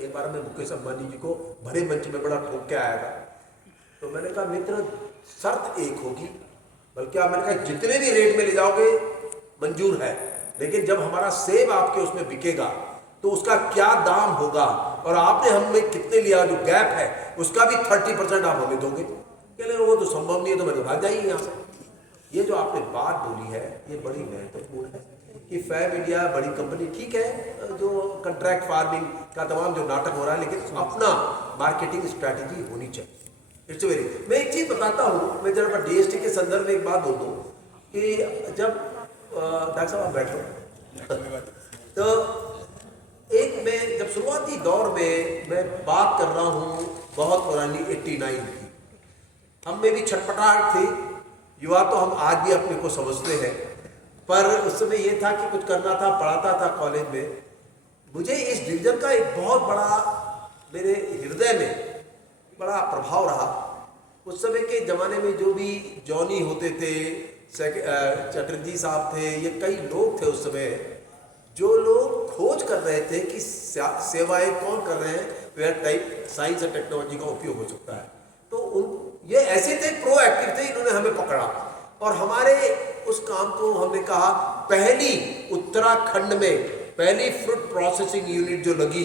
एक बार मैं मुकेश अंबानी जी को भरे मंच में बड़ा ठोक के आया था, तो मैंने कहा मित्र शर्त एक होगी, बल्कि आप मैंने कहा जितने भी रेट में ले जाओगे मंजूर है, लेकिन जब हमारा सेब आपके उसमें बिकेगा तो उसका क्या दाम होगा और आपने हमें कितने लिया, जो गैप है उसका भी 30% आप हमें दोगे। कह रहे वो तो संभव नहीं है, तो मैंने भाग जाइए यहाँ से। ये जो आपने बात बोली है ये बड़ी महत्वपूर्ण है कि फैब इंडिया बड़ी कंपनी ठीक है, जो कंट्रैक्ट फार्मिंग का तमाम जो नाटक हो रहा है, लेकिन अपना मार्केटिंग स्ट्रैटेजी होनी चाहिए। इट्स वेरी, मैं एक चीज़ बताता हूँ, मैं जरा DST के संदर्भ में एक बात बोल दूँ कि जब डॉक्टर साहब आप बैठो तो एक मैं जब शुरुआती दौर में मैं बात कर रहा हूँ बहुत पुरानी 89 की, हम में भी छटपटाहट थी, युवा तो हम आज भी अपने को समझते हैं, पर उस समय ये था कि कुछ करना था, पढ़ाता था कॉलेज में। मुझे इस डिवीजन का एक बहुत बड़ा मेरे हृदय में बड़ा प्रभाव रहा। उस समय के ज़माने में जो भी जॉनी होते थे, चटर्जी साहब थे, ये कई लोग थे उस समय जो लोग खोज कर रहे थे कि सेवाएं कौन कर रहे हैं, वेयर टाइप साइंस और टेक्नोलॉजी का उपयोग हो सकता है। तो ये ऐसे थे, प्रोएक्टिव थे, इन्होंने हमें पकड़ा और हमारे उस काम को हमने कहा, पहली उत्तराखंड में पहली फ्रूट प्रोसेसिंग यूनिट जो लगी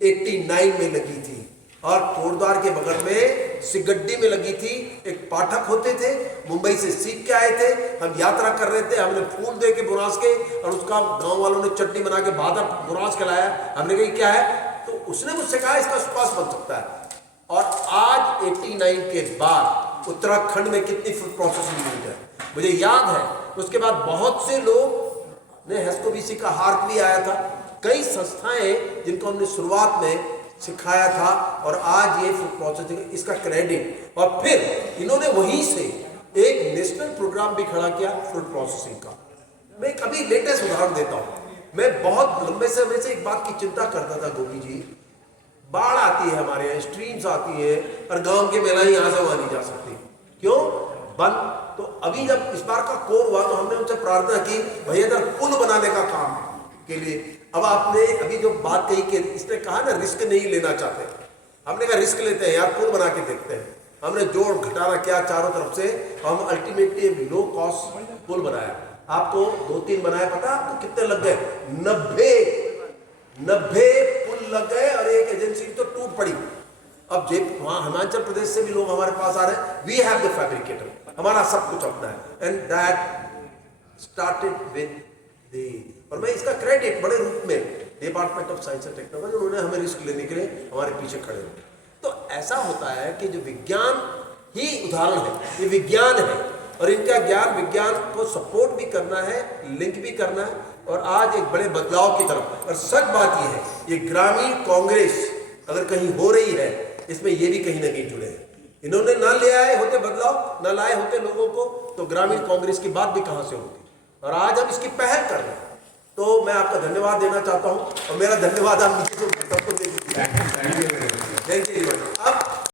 89 में लगी थी और कोटद्वार के बगल में सिगड्डी में लगी थी। एक पाठक होते थे, मुंबई से सीख के आए थे, हम यात्रा कर रहे थे, हमने फूल दे के बुरास के और उसका गांव वालों ने चटनी बना के बादर बुरास खिलाया। हमने कहा क्या है, तो उसने मुझसे कहा इसका सुपास बन सकता है। और आज 89 के बाद उत्तराखंड में कितनी फूड प्रोसेसिंग यूनिट है मुझे याद है। उसके बाद बहुत से लोग ने हेस्कोबीसी का हार्क भी आया था, कई संस्थाएं जिनको हमने शुरुआत में सिखाया था और आज ये फूड प्रोसेसिंग, इसका क्रेडिट। और फिर इन्होंने वहीं से एक नेशनल प्रोग्राम भी खड़ा किया फूड प्रोसेसिंग का। मैं एक अभी लेटेस्ट उदाहरण देता हूँ। मैं बहुत लंबे समय से एक बात की चिंता करता था, गोपी जी, बाढ़ आती है हमारे यहाँ, स्ट्रीम्स आती है और गांव के महिलाएं यहाँ से वहां नहीं जा सकती, क्यों बंद। तो अभी जब इस बार का कोर हुआ तो हमने उनसे प्रार्थना की, भैया इधर पुल बनाने का काम के लिए। अब आपने अभी जो बात कही कि इसने कहा ना रिस्क नहीं लेना चाहते, हमने कहा रिस्क लेते हैं यार, पुल बना के देखते हैं। हमने जोड़ घटाना किया चारों तरफ से, हम अल्टीमेटली लो कॉस्ट पुल बनाया। आपको 2-3 बनाया, पता आपको कितने लग गए? 90 पुल लग गए और एक एजेंसी तो टूट पड़ी। अब वहां हिमाचल प्रदेश से भी लोग हमारे पास आ रहे हैं, वी हैव द फैब्रिकेटर, हमारा सब कुछ अपना है। And that started with the, और मैं इसका क्रेडिट बड़े रूप में department of science and technology, उन्होंने हमें रिस्क लेने के लिए हमारे पीछे खड़े हुए। तो ऐसा होता है कि जो विज्ञान ही उदाहरण है, ये विज्ञान है और इनका ज्ञान विज्ञान को सपोर्ट भी करना है, लिंक भी करना है और आज एक बड़े बदलाव की तरफ। और सच बात ये है, ये ग्रामीण कांग्रेस अगर कहीं हो रही है, इसमें ये भी कहीं ना कहीं जुड़े हैं। इन्होंने ना ले आए होते बदलाव, ना लाए होते लोगों को, तो ग्रामीण कांग्रेस की बात भी कहां से होती। और आज हम इसकी पहल कर रहे हैं, तो मैं आपका धन्यवाद देना चाहता हूं और मेरा धन्यवाद आप नीचे सबको दे दीजिए। Thank you. अब